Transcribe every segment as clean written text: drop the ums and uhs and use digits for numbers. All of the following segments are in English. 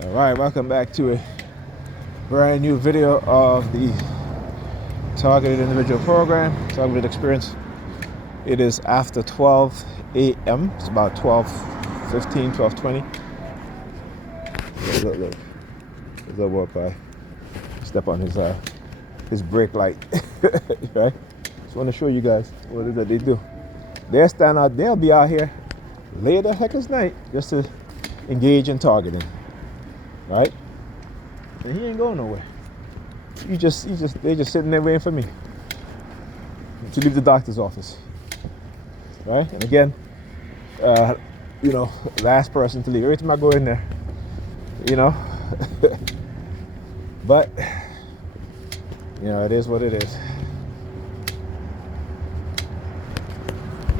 All right, welcome back to a brand new video of the targeted individual program, targeted experience. It is after 12 a.m. It's about 12:15, 12:20. Look. There's a walk by. Step on his brake light. Right? Just want to show you guys what it is that they do. They'll be out here late the heck as night just to engage in targeting. Right? And he ain't going nowhere. They're just sitting there waiting for me to leave the doctor's office. Right? And again, last person to leave. Every time I go in there, but it is what it is.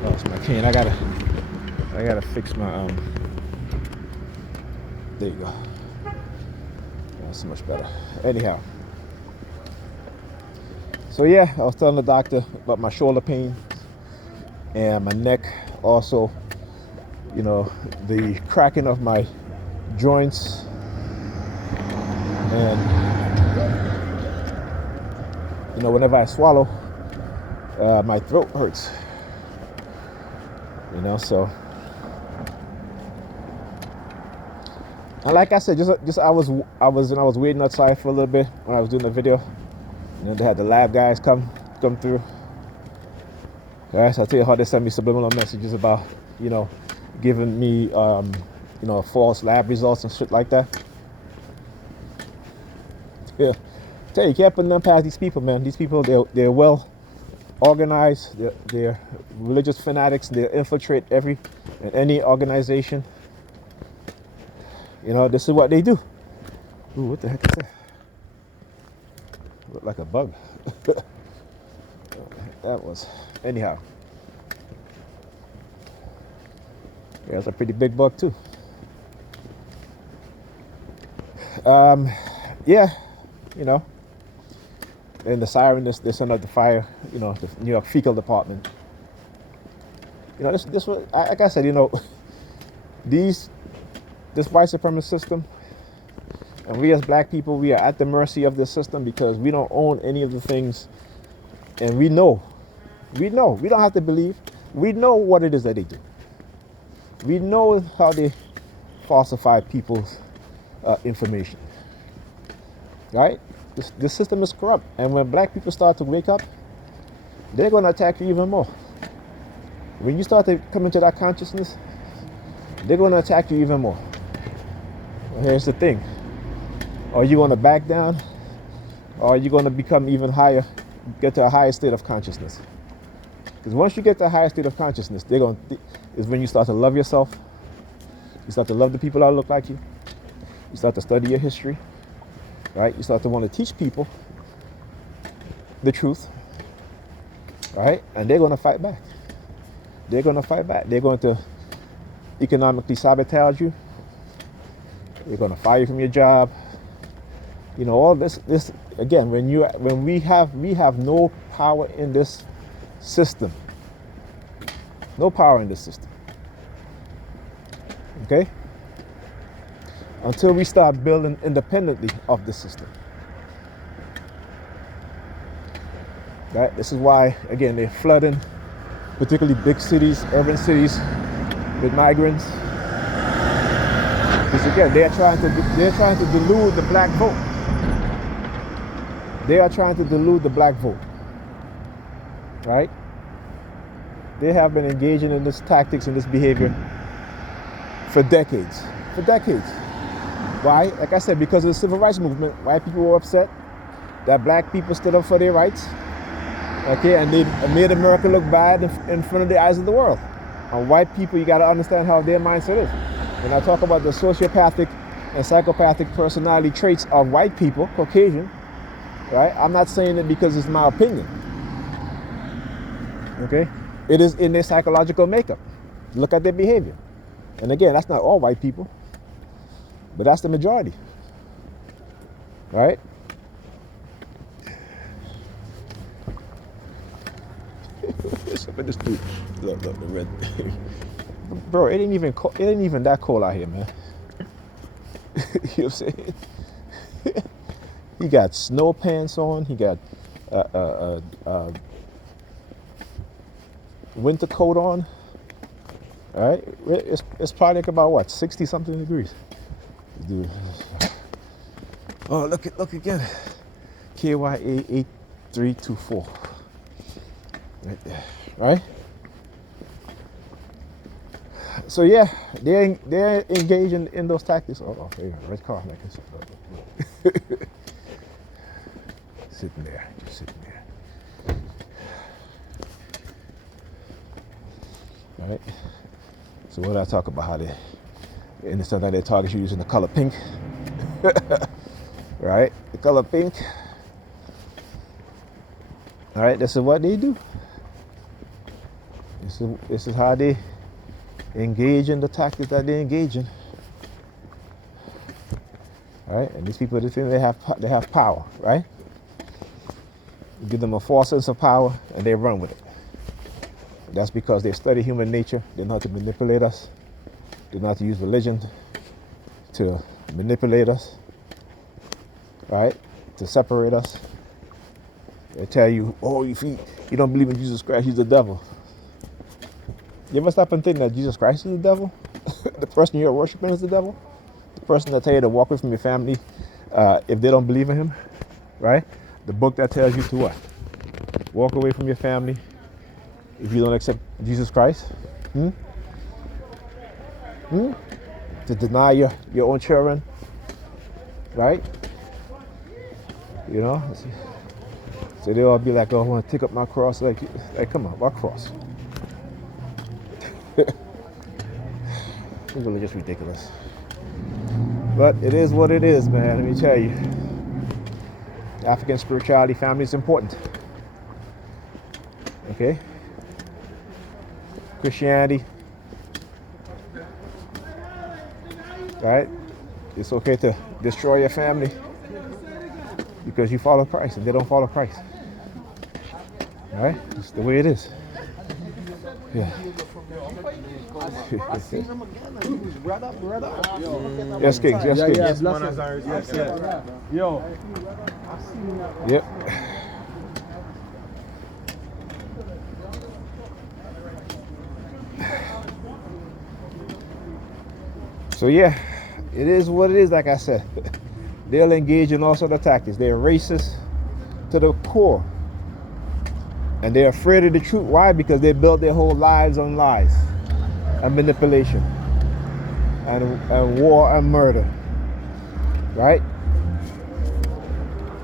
Lost my cane. I gotta fix my there you go. That's much better. Anyhow. So yeah, I was telling the doctor about my shoulder pain and my neck, also, the cracking of my joints, and whenever I swallow, my throat hurts. So, and like I said, just I was waiting outside for a little bit when I was doing the video. They had the lab guys come through. Guys, I'll tell you how they send me subliminal messages about, giving me, false lab results and shit like that. Yeah, I tell you can't put them past these people, man. These people, they're well organized. They're religious fanatics. They infiltrate every and any organization. This is what they do. Ooh, what the heck is that? Looked like a bug. That was. Anyhow. Yeah, it's a pretty big bug too. Yeah, and the siren, they sent out the fire, the New York fecal department. This was, like I said, this white supremacist system, and we as black people, we are at the mercy of this system because we don't own any of the things, and we know, we don't have to believe, we know what it is that they do. We know how they falsify people's information, right? This system is corrupt, and when black people start to wake up, they're going to attack you even more. When you start to come into that consciousness, they're going to attack you even more. Well, here's the thing. Are you going to back down, or are you going to become even higher, get to a higher state of consciousness? Because once you get to a higher state of consciousness, is when you start to love yourself. You start to love the people that look like you. You start to study your history, right? You start to want to teach people the truth, right? And they're going to fight back. They're going to fight back. They're going to economically sabotage you. They're going to fire you from your job. All this again. When we have no power in this system. No power in this system. Okay? Until we start building independently of the system. Right? This is why, again, they're flooding, particularly big cities, urban cities, with migrants. Because again, they're trying to delude the black vote. They are trying to delude the black vote. Right? They have been engaging in this tactics and this behavior for decades. For decades. Why? Like I said, because of the civil rights movement, white people were upset that black people stood up for their rights. Okay, and they made America look bad in front of the eyes of the world. And white people, you got to understand how their mindset is. When I talk about the sociopathic and psychopathic personality traits of white people, Caucasian, right? I'm not saying it because it's my opinion. Okay? It is in their psychological makeup. Look at their behavior. And again, that's not all white people, but that's the majority. Right? This dude, look, the red. Bro, it ain't even that cold out here, man. You know what I'm saying? He got snow pants on. He got winter coat on. All right, it's probably like about what, 60 something degrees. Dude. Oh, look again. KYA 8324. Right there. Right? So yeah, they're engaged in those tactics. Oh, there you go. Red car. Sitting there, just sitting there. All right. So what did I talk about? How they, in the stuff that they target you using the color pink, right? The color pink. All right. This is what they do. This is how they engage in the tactics that they engage in. All right. And these people, they think they have power, right? You give them a false sense of power, and they run with it. That's because they study human nature. They know how to manipulate us. They know how to use religion to manipulate us, right? To separate us. They tell you, oh, if you don't believe in Jesus Christ, he's the devil. You ever stop and think that Jesus Christ is the devil? The person you're worshiping is the devil? The person that tell you to walk away from your family if they don't believe in him, right? The book that tells you to what? Walk away from your family if you don't accept Jesus Christ. To deny your own children, right? You know? So they all be like, oh, I want to take up my cross. Like come on, what cross? It's really just ridiculous. But it is what it is, man. Let me tell you. African spirituality, family is important. Okay? Christianity, right? It's okay to destroy your family because you follow Christ and they don't follow Christ. All right? It's the way it is. Yeah. I seen him again. He was right up. Yes, Kings. Yes, Kings. Yes. Yo. I seen him. Yep. So yeah, it is what it is. Like I said, they'll engage in all sorts of tactics. They're racist to the core, and they're afraid of the truth. Why? Because they built their whole lives on lies and manipulation and war and murder, right?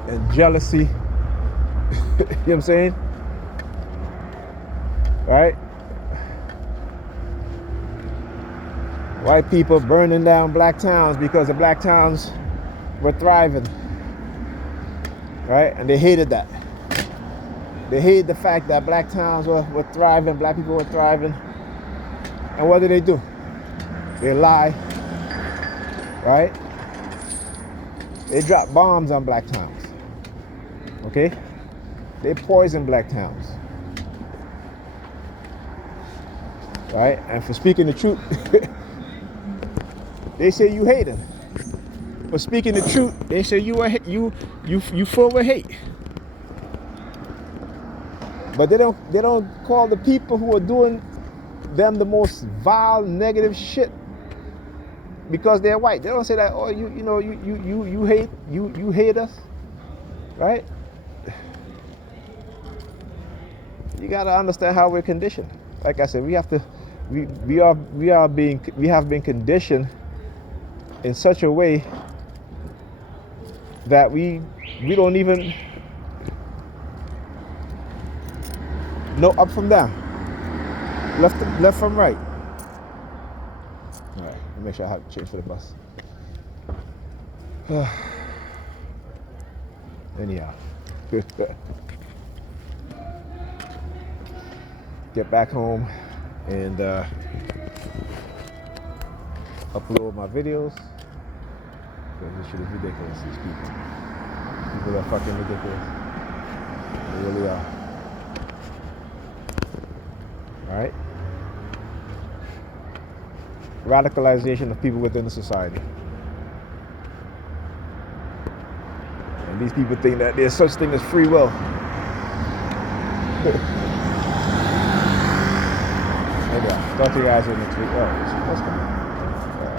And jealousy. You know what I'm saying? Right? White people burning down black towns because the black towns were thriving, right? And they hated that. They hated the fact that black towns were thriving, black people were thriving. And what do? They lie, right? They drop bombs on black towns, okay? They poison black towns, right? And for speaking the truth, they say you hate them. For speaking the truth, they say you full with hate. But they don't call the people who are doing them the most vile, negative shit because they're white. They don't say that, oh, you hate us, right? You gotta understand how we're conditioned. Like I said, we have been conditioned in such a way that we don't even know up from down, left from right. All right, let me make sure I have to change for the bus. Anyhow, get back home and upload my videos. Because this shit is ridiculous, these people. People are fucking ridiculous. They really are. Alright? Radicalization of people within the society. And these people think that there's such thing as free will. Anyway, talk to you guys in the next week. Oh, what's coming?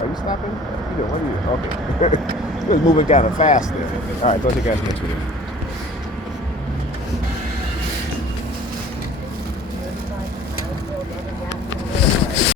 Are you stopping? What are you doing? Okay. It was moving kind of fast there. All right, talk to you guys next week.